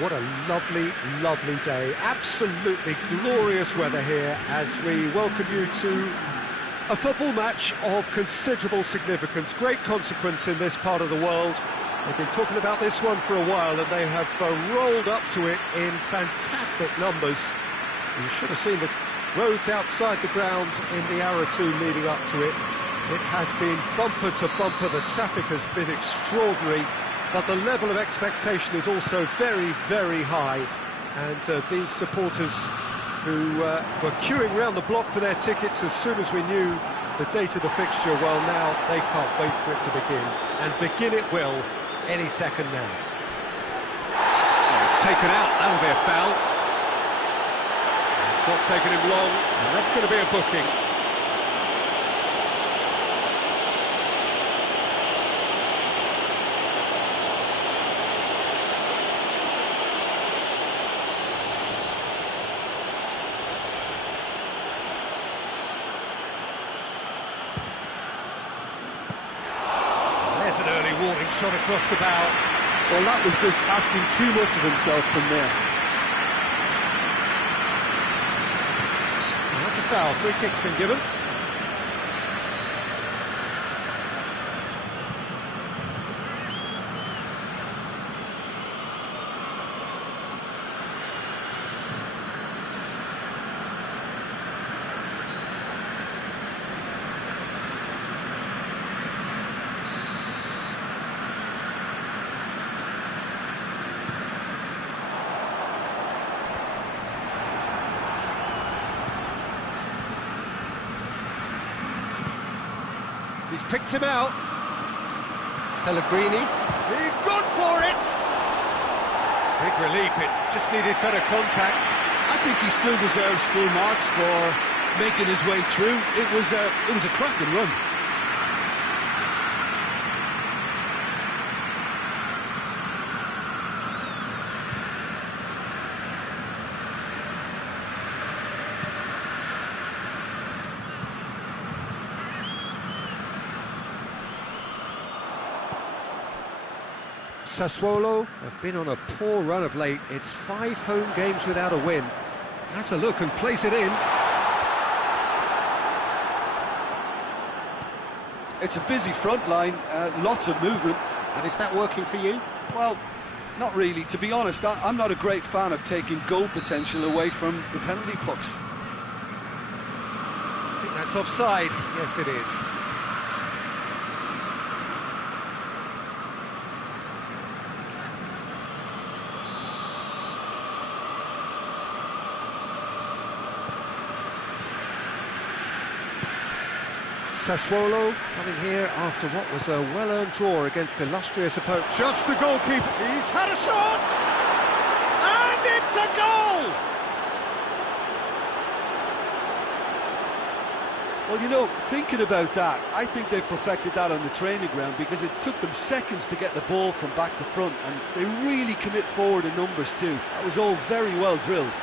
What a lovely, lovely day. Absolutely glorious weather here as we welcome you to a football match of considerable significance, great consequence in this part of the world. They've been talking about this one for a while and they have rolled up to it in fantastic numbers. You should have seen the roads outside the ground in the hour or two leading up to it. It has been bumper to bumper, the traffic has been extraordinary, but the level of expectation is also very, very high. And these supporters who were queuing around the block for their tickets as soon as we knew the date of the fixture, well, now they can't wait for it to begin. And begin it will any second now. Oh, it's taken out, that'll be a foul. It's not taken him long, and that's going to be a booking. An early warning shot across the bow. Well, that was just asking too much of himself from there. And that's a foul. Free kick's been given. He's picked him out. Pellegrini. He's gone for it! Big relief, it just needed better contact. I think he still deserves full marks for making his way through. It was a cracking run. Sassuolo have been on a poor run of late. It's 5 home games without a win. That's a look and plays it in. It's a busy front line, lots of movement. And is that working for you? Well, not really. To be honest, I'm not a great fan of taking goal potential away from the penalty pucks. I think that's offside. Yes, it is. Sassuolo coming here after what was a well-earned draw against illustrious opponent. Just the goalkeeper. He's had a shot! And it's a goal! Well, you know, thinking about that, I think they've perfected that on the training ground because it took them seconds to get the ball from back to front, and they really commit forward in numbers too. That was all very well drilled.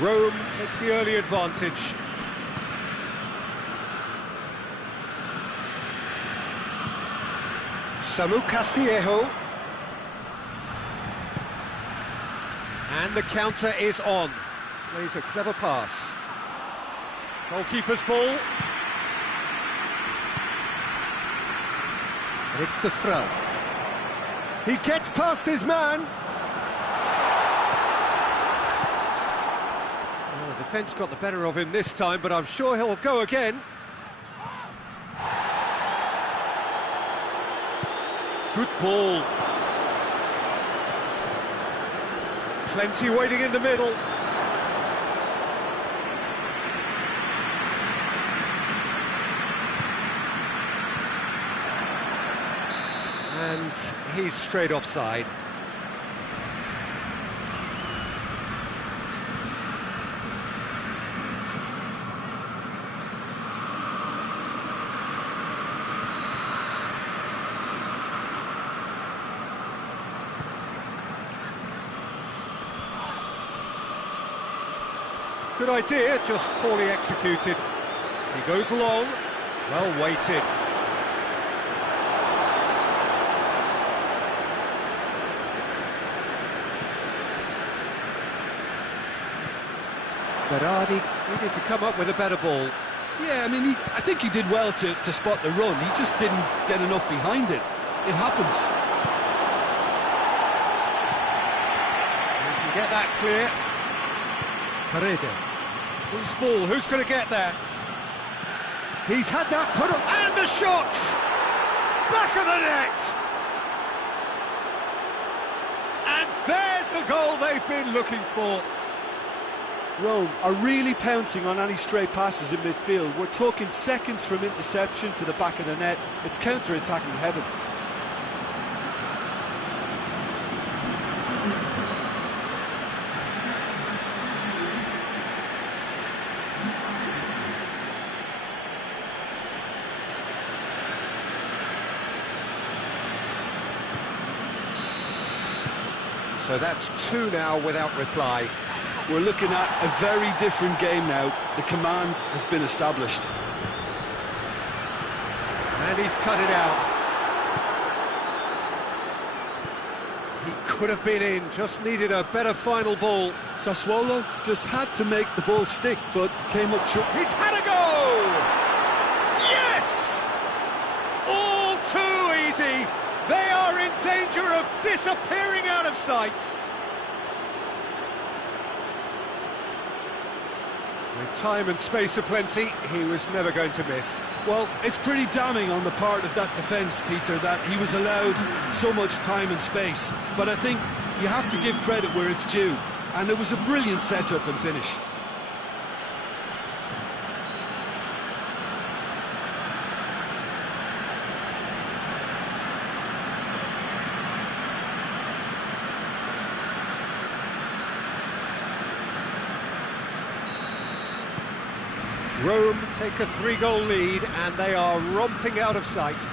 Rome take the early advantage. Samu Castillejo. And the counter is on. Plays a clever pass. Goalkeeper's ball. And it's the throw. He gets past his man. Well, the defence got the better of him this time, but I'm sure he'll go again. Good ball. Plenty waiting in the middle. he's straight offside. Good idea, just poorly executed. He goes long, well weighted. Berardi needed to come up with a better ball. Yeah, I mean, I think he did well to spot the run. He just didn't get enough behind it. It happens. He can get that clear. Paredes. Whose ball? Who's going to get there? He's had that put up, and the shot! Back of the net! And there's the goal they've been looking for. Rome are really pouncing on any stray passes in midfield. We're talking seconds from interception to the back of the net. It's counter-attacking heaven. So that's two now without reply. We're looking at a very different game now. The command has been established. And he's cut it out. He could have been in, just needed a better final ball. Sassuolo just had to make the ball stick, but came up short. He's had a go! Yes! All too easy. They are in danger of disappearing out of sight. With time and space aplenty, he was never going to miss. Well, it's pretty damning on the part of that defence, Peter, that he was allowed so much time and space. But I think you have to give credit where it's due. And it was a brilliant setup and finish. Rome take a 3-goal lead and they are romping out of sight.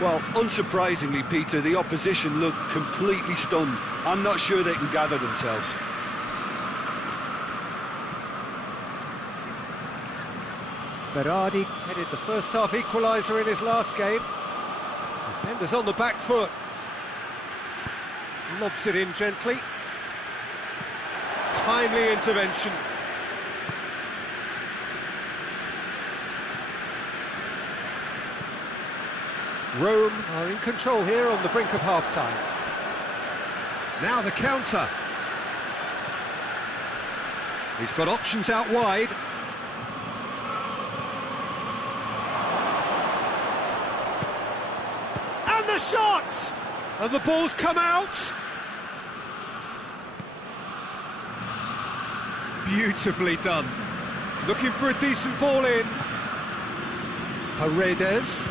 Well, unsurprisingly, Peter, the opposition look completely stunned. I'm not sure they can gather themselves. Berardi headed the first half equaliser in his last game. Defenders on the back foot. Lobs it in gently. Timely intervention. Rome are in control here on the brink of half-time. Now the counter. He's got options out wide. And the shot! And the ball's come out. Beautifully done. Looking for a decent ball in. Paredes.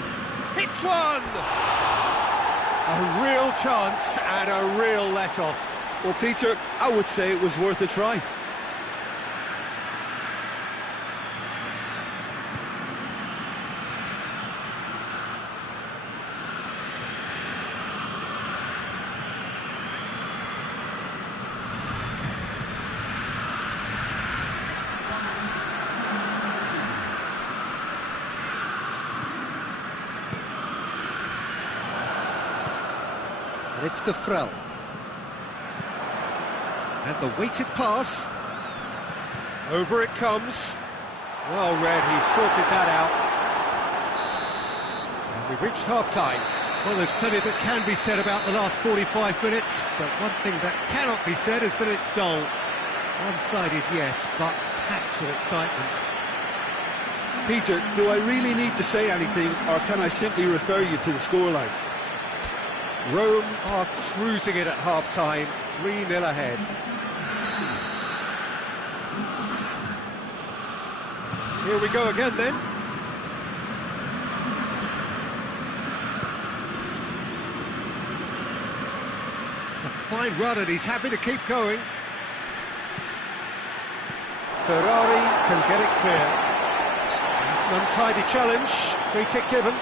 Hits one! A real chance and a real let-off. Well, Peter, I would say it was worth a try. And it's De Frel. And the weighted pass. Over it comes. Well read, he sorted that out. And we've reached half-time. Well, there's plenty that can be said about the last 45 minutes, but one thing that cannot be said is that it's dull. One-sided, yes, but packed with excitement. Peter, do I really need to say anything, or can I simply refer you to the scoreline? Rome are cruising it at half-time, 3-0 ahead. Here we go again then. Fine run, and he's happy to keep going. Ferrari can get it clear. It's an untidy challenge, free kick given.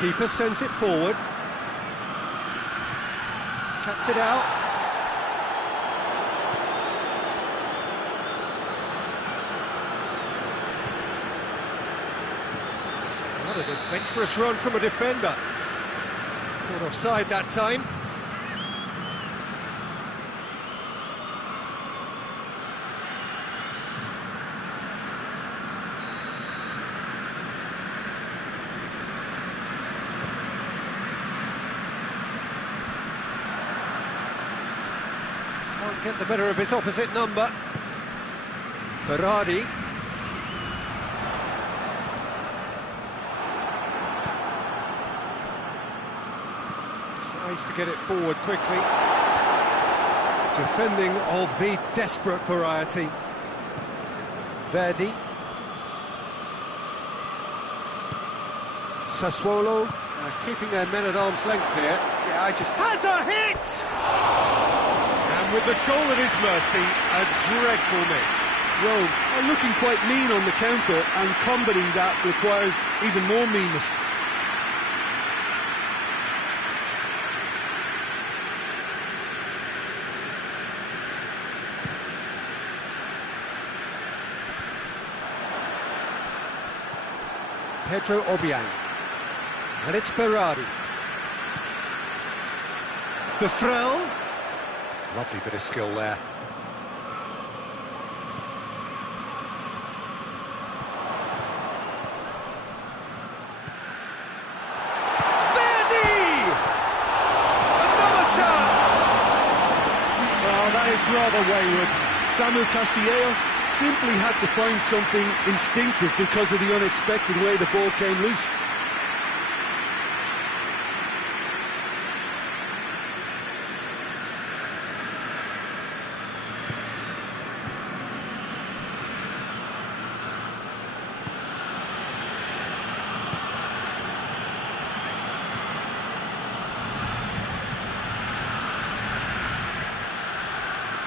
Keeper sends it forward. Cuts it out. What an adventurous run from a defender. Caught offside that time. Can't get the better of his opposite number. Berardi. Tries to get it forward quickly. Defending of the desperate variety. Verdi. Sassuolo keeping their men at arm's length here. Yeah, has a hit! And with the goal at his mercy, a dreadful miss. Rome are looking quite mean on the counter, and combating that requires even more meanness. Pedro Obiang. And it's Berardi. De Frel. Lovely bit of skill there. Verdi! Another chance! Well, that is rather wayward. Samuel Castillejo simply had to find something instinctive because of the unexpected way the ball came loose.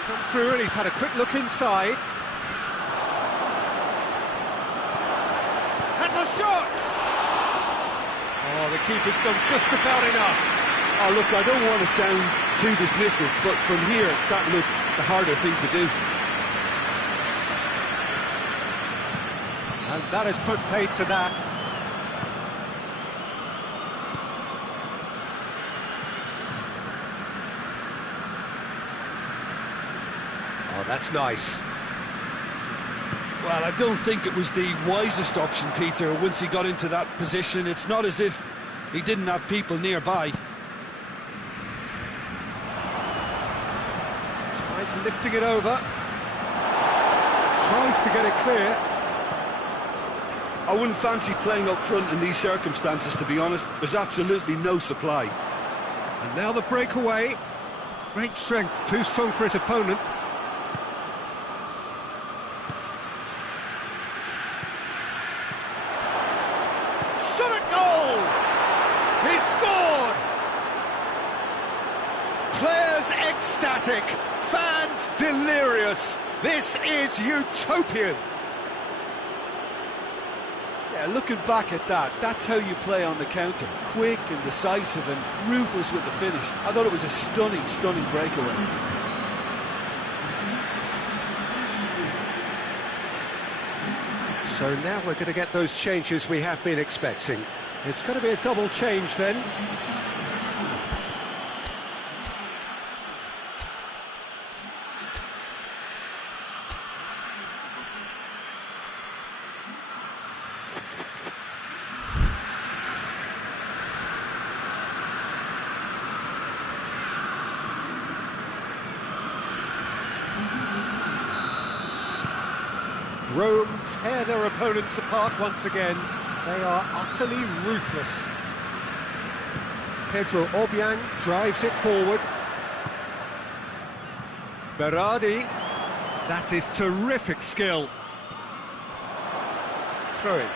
Come through, and he's had a quick look inside. Has a shot! Oh, the keeper's done just about enough. Oh, look, I don't want to sound too dismissive, but from here, that looked the harder thing to do. And that has put paid to that. Oh, that's nice. Well, I don't think it was the wisest option, Peter, once he got into that position. It's not as if he didn't have people nearby. Tries lifting it over. Tries to get it clear. I wouldn't fancy playing up front in these circumstances, to be honest. There's absolutely no supply. And now the breakaway. Great strength, too strong for his opponent. Shot at goal! He scored! Players ecstatic, fans delirious. This is utopian. Yeah, looking back at that, that's how you play on the counter. Quick and decisive and ruthless with the finish. I thought it was a stunning, stunning breakaway. So now we're going to get those changes we have been expecting. It's going to be a double change then. Rome tear their opponents apart once again. They are utterly ruthless. Pedro Obiang drives it forward. Berardi, that is terrific skill. Throw it.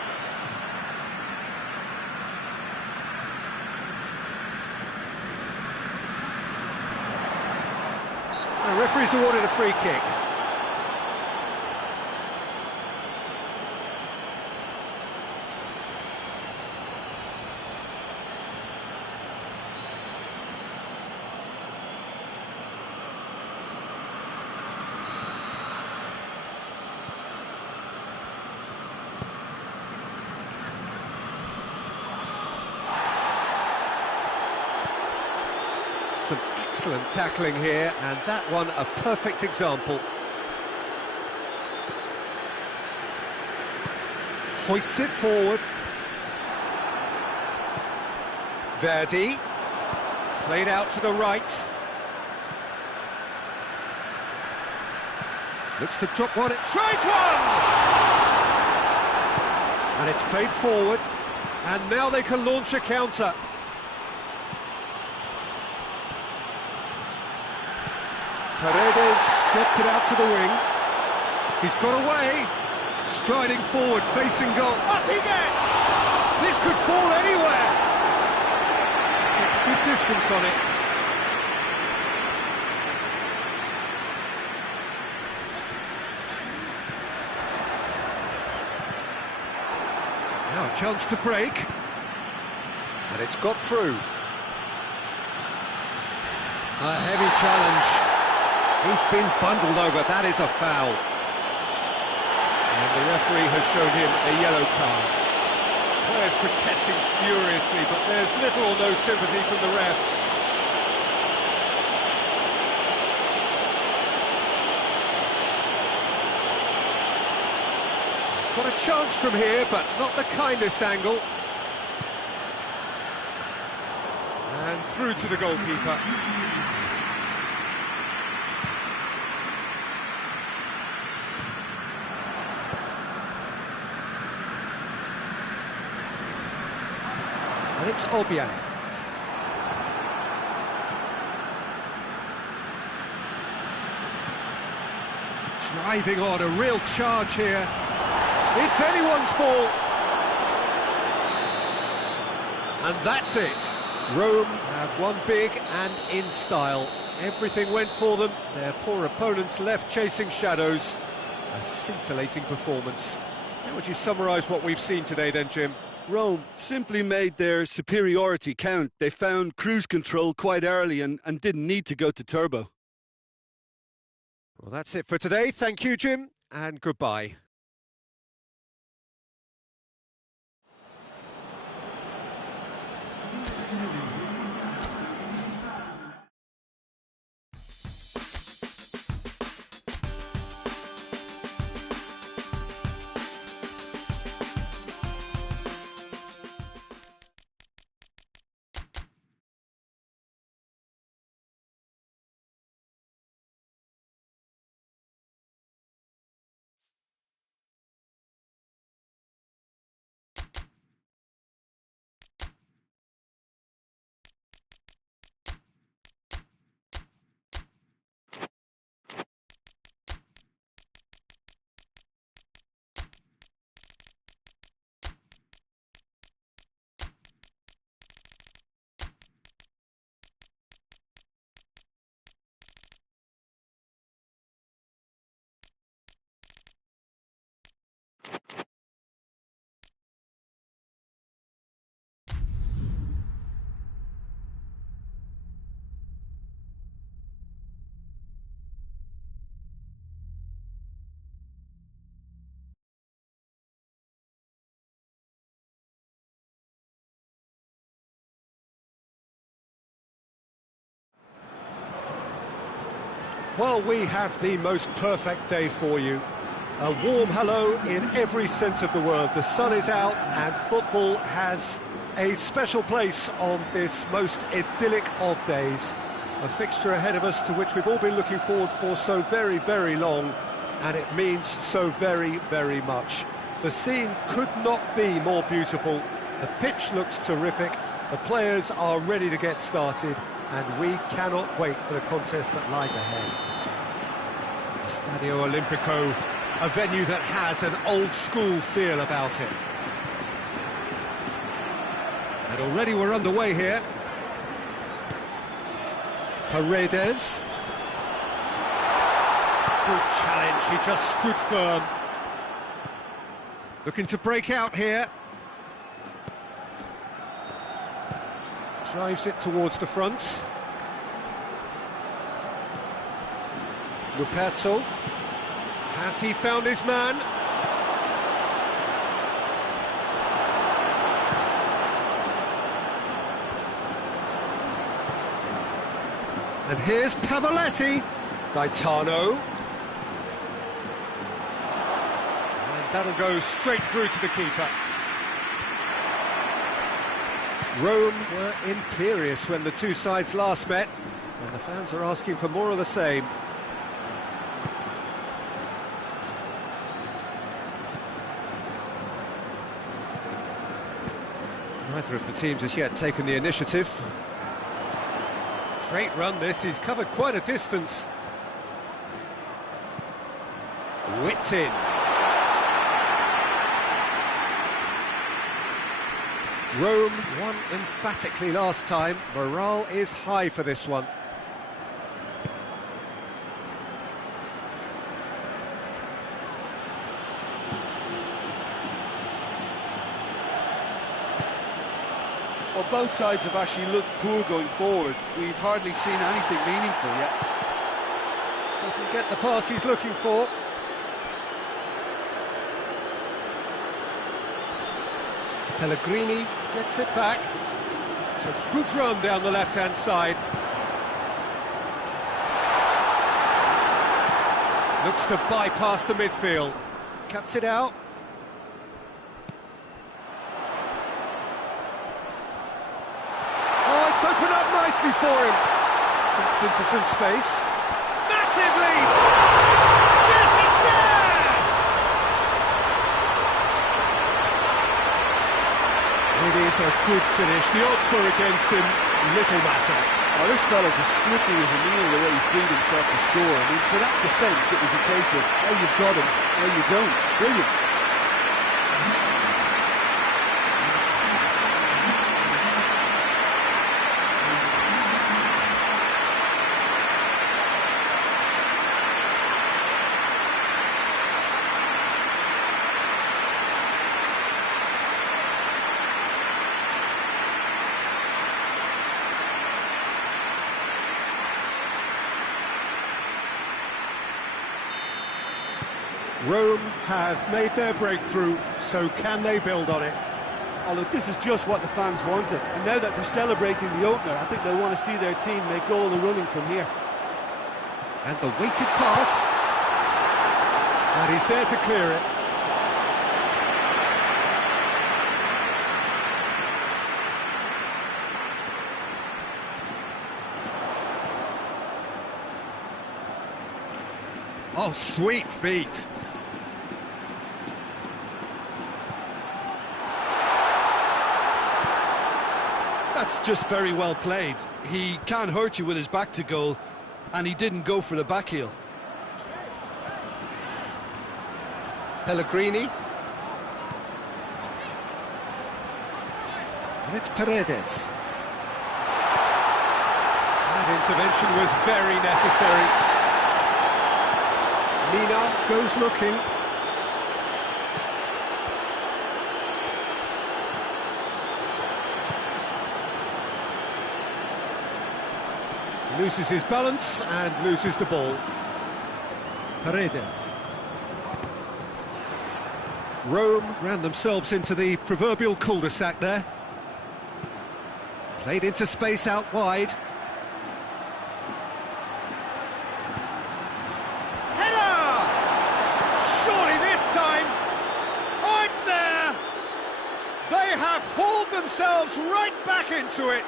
The referee's awarded a free kick. Some excellent tackling here, and that one a perfect example. Hoists it forward. Verdi, played out to the right. Looks to drop one, it tries one! And it's played forward, and now they can launch a counter. Paredes gets it out to the wing. He's got away. Striding forward, facing goal. Up he gets! This could fall anywhere. It's good distance on it. Now a chance to break. And it's got through. A heavy challenge. He's been bundled over, that is a foul. And the referee has shown him a yellow card. Players protesting furiously, but there's little or no sympathy from the ref. He's got a chance from here, but not the kindest angle. And through to the goalkeeper. And it's Obiang. Driving on, a real charge here. It's anyone's ball. And that's it. Rome have won big and in style. Everything went for them. Their poor opponents left chasing shadows. A scintillating performance. How would you summarise what we've seen today then, Jim? Rome simply made their superiority count. They found cruise control quite early and didn't need to go to turbo. Well, that's it for today. Thank you, Jim, and goodbye. Well, we have the most perfect day for you. A warm hello in every sense of the word. The sun is out and football has a special place on this most idyllic of days. A fixture ahead of us to which we've all been looking forward for so very, very long, and it means so very, very much. The scene could not be more beautiful. The pitch looks terrific, The players are ready to get started, and we cannot wait for the contest that lies ahead. Stadio Olimpico, a venue that has an old-school feel about it. And already we're underway here. Paredes. Good challenge, he just stood firm. Looking to break out here. Drives it towards the front. Luperto. Has he found his man? And here's Pavoletti. Gaetano. And that'll go straight through to the keeper. Rome were imperious when the two sides last met, and the fans are asking for more of the same. Neither of the teams has yet taken the initiative. Great run this, he's covered quite a distance. Whipped in. Rome won emphatically last time. Morale is high for this one. Well, both sides have actually looked poor going forward. We've hardly seen anything meaningful yet. Doesn't get the pass he's looking for. Pellegrini gets it back. It's a good run down the left-hand side. Looks to bypass the midfield. Cuts it out. Oh, it's opened up nicely for him. Gets into some space. Massive lead! Yes, it's there! It is a good finish. The odds were against him. Little matter. Oh, this fella's as slippery as a needle the way he freed himself to score. I mean, for that defence, it was a case of how you've got him, how you don't. Brilliant. Rome have made their breakthrough, so can they build on it? Oh, look, this is just what the fans wanted. And now that they're celebrating the opener, I think they'll want to see their team make all the running from here. And the weighted pass. And he's there to clear it. Oh, sweet feet. That's just very well played. He can hurt you with his back to goal, and he didn't go for the back heel. Pellegrini. And it's Paredes. That intervention was very necessary. Mina goes looking. Loses his balance and loses the ball. Paredes. Rome ran themselves into the proverbial cul-de-sac there. Played into space out wide. Header! Surely this time! Oh, it's there! They have hauled themselves right back into it.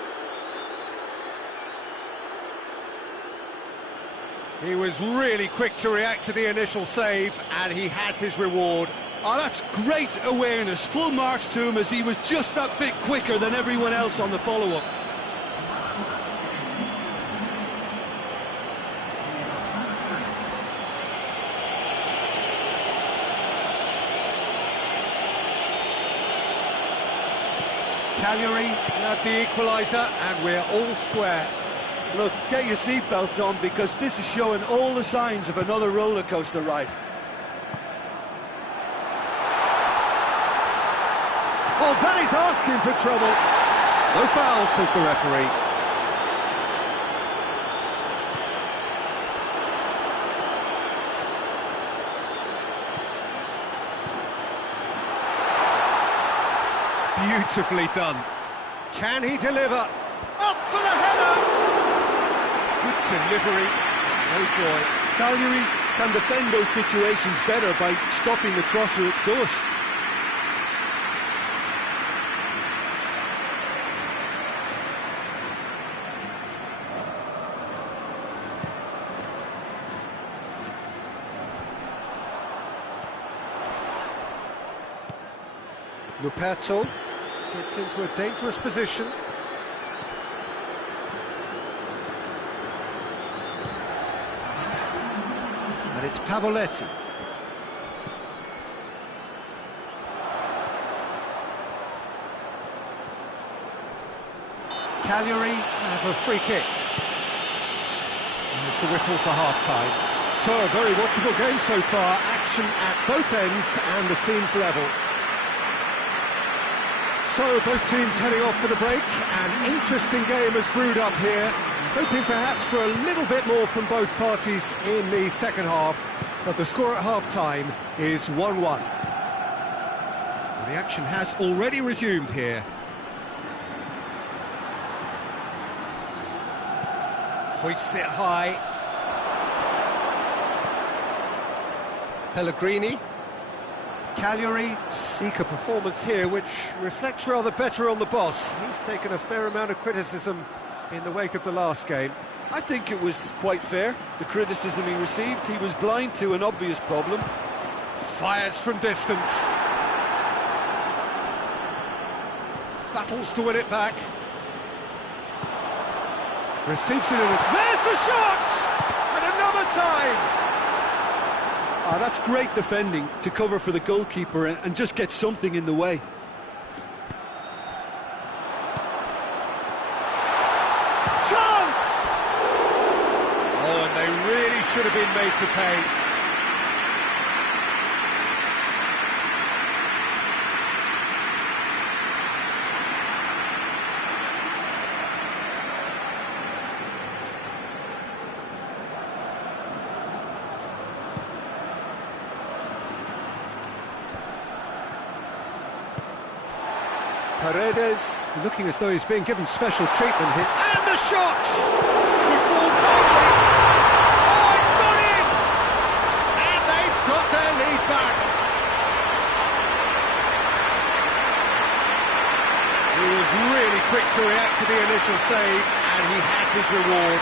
He was really quick to react to the initial save, and he has his reward. Oh, that's great awareness. Full marks to him, as he was just that bit quicker than everyone else on the follow-up. Cagliari had the equaliser, and we're all square. Look, get your seatbelts on, because this is showing all the signs of another roller coaster ride. Oh, that is asking for trouble. No foul, says the referee. Beautifully done. Can he deliver? Up for the header! Good delivery, no joy. Cagliari can defend those situations better by stopping the crosser at source. Luperto gets into a dangerous position. And it's Pavoletti. Cagliari have a free kick. And it's the whistle for half-time. So, a very watchable game so far. Action at both ends and the team's level. So, both teams heading off for the break. An interesting game has brewed up here, hoping perhaps for a little bit more from both parties in the second half, but the score at half-time is 1-1. Well, the action has already resumed here. Hoists it high. Pellegrini. Cagliari seek a performance here which reflects rather better on the boss. He's taken a fair amount of criticism in the wake of the last game. I think it was quite fair, the criticism he received. He was blind to an obvious problem. Fires from distance. Battles to win it back. Receives it in. There's the shot! And another time! Ah, that's great defending to cover for the goalkeeper and just get something in the way. Chance! Oh, and they really should have been made to pay. Paredes looking as though he's being given special treatment here. And the shot! Could fall coldly. Oh, it's gone in! And they've got their lead back. He was really quick to react to the initial save, and he has his reward.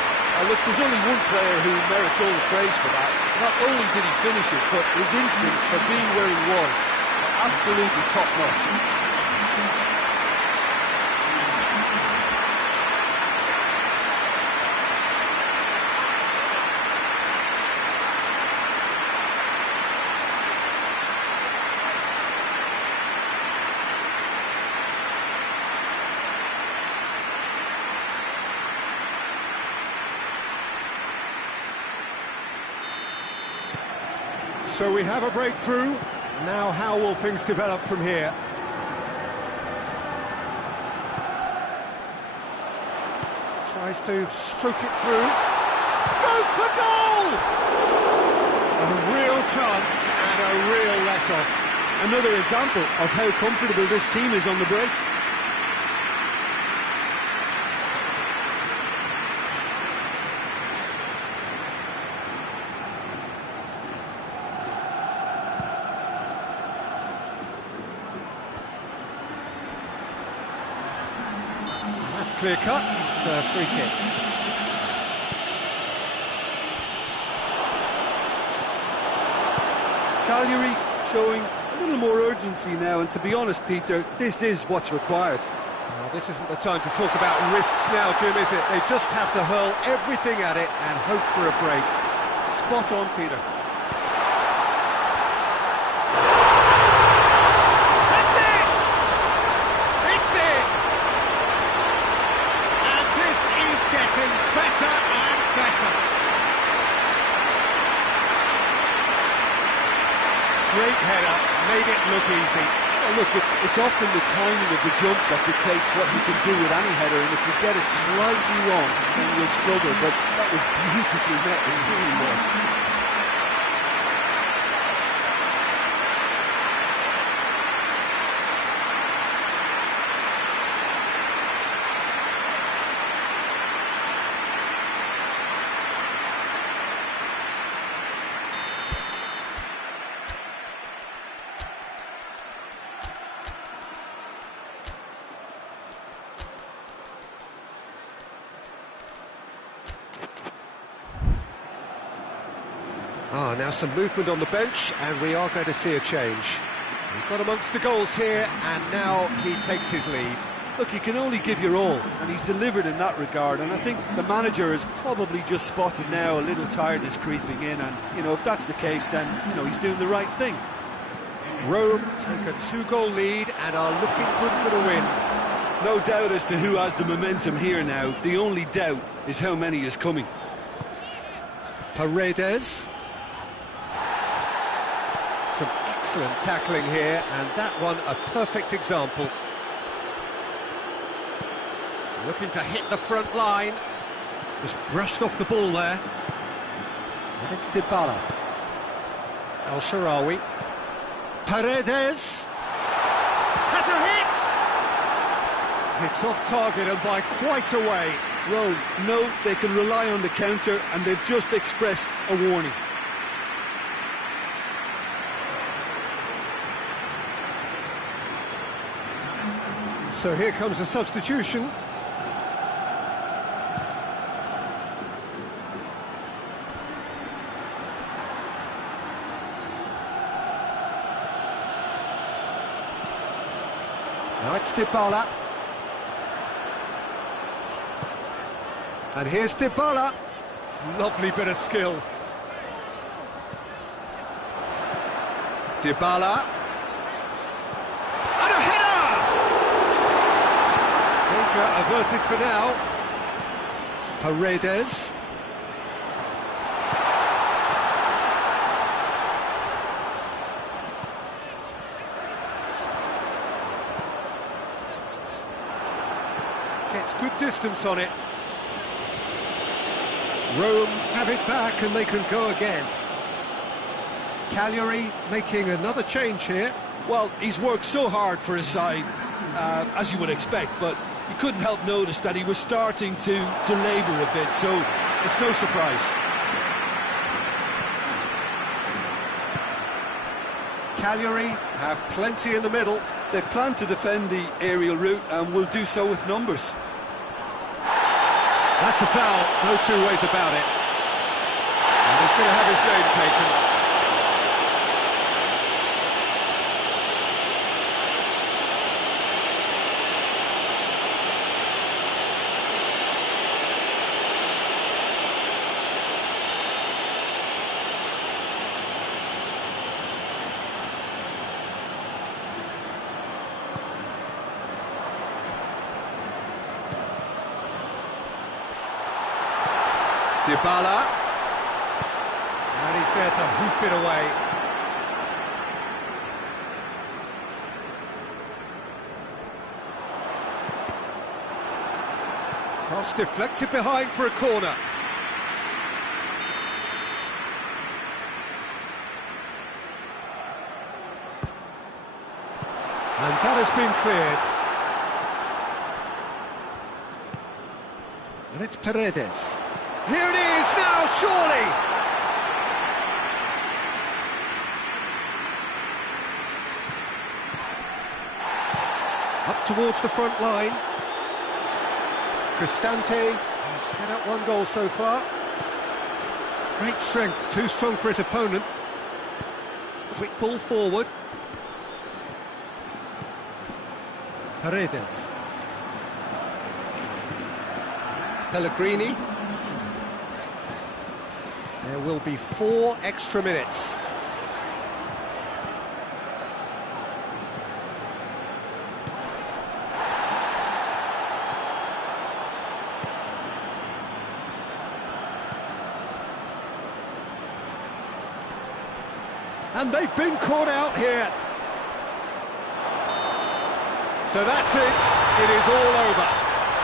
Look, there's only one player who merits all the praise for that. Not only did he finish it, but his instincts for being where he was are absolutely top-notch. So we have a breakthrough. Now how will things develop from here? Tries to stroke it through. Goes for goal! A real chance and a real let-off. Another example of how comfortable this team is on the break. That's clear cut, it's a free kick. Cagliari showing a A little more urgency now, and to be honest, Peter, this is what's required. Well, this isn't the time to talk about risks now, Jim, is it? They just have to hurl everything at it and hope for a break. Spot on, Peter. That's it! It's in! And this is getting better and better. Great header, made it look easy. Well, look, it's often the timing of the jump that dictates what you can do with any header, and if you get it slightly wrong, then you'll struggle, but that was beautifully met, it really was. Now some movement on the bench, and we are going to see a change. We've got amongst the goals here, and now he takes his leave. Look, you can only give your all, and he's delivered in that regard, and I think the manager has probably just spotted now a little tiredness creeping in, and, you know, if that's the case, then, you know, he's doing the right thing. Rome take a 2-goal lead and are looking good for the win. No doubt as to who has the momentum here now. The only doubt is how many is coming. Paredes. Some excellent tackling here, and that one a perfect example. Looking to hit the front line. Just brushed off the ball there. And it's Dybala. El Shaarawy. Paredes. Has a hit! It's off target and by quite a way. Rome know they can rely on the counter, and they've just expressed a warning. So here comes a substitution. Now it's Dybala. And here's Dybala. Lovely bit of skill. Dybala. And a header! Danger averted for now. Paredes. Gets good distance on it. Rome have it back and they can go again. Cagliari making another change here. Well, he's worked so hard for his side, as you would expect, but you couldn't help notice that he was starting to labour a bit, so it's no surprise. Cagliari have plenty in the middle. They've planned to defend the aerial route and will do so with numbers. That's a foul, no two ways about it. And he's going to have his name taken. Dybala, and he's there to hoof it away. Cross deflected behind for a corner. And that has been cleared. And it's Paredes. Here it is now, surely! Up towards the front line. Cristante, who's set up one goal so far. Great strength, too strong for his opponent. Quick ball forward. Paredes. Pellegrini. There will be 4 extra minutes. And they've been caught out here. So that's it. It is all over.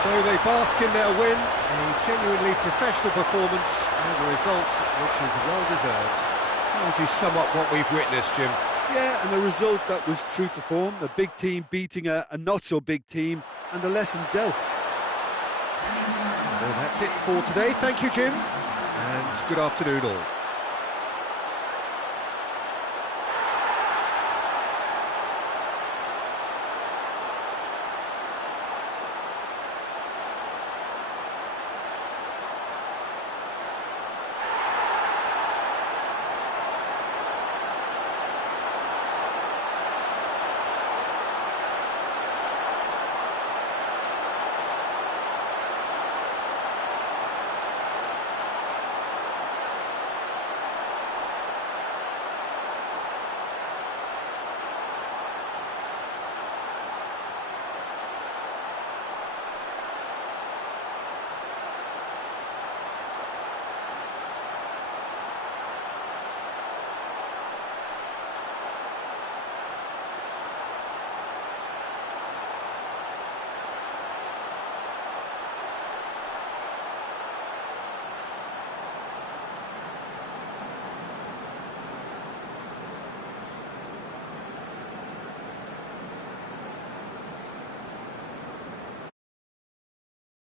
So they bask in their win. A genuinely professional performance and a result which is well-deserved. How would you sum up what we've witnessed, Jim? Yeah, and a result that was true to form. A big team beating a not-so-big team, and a lesson dealt. So that's it for today. Thank you, Jim. And good afternoon all.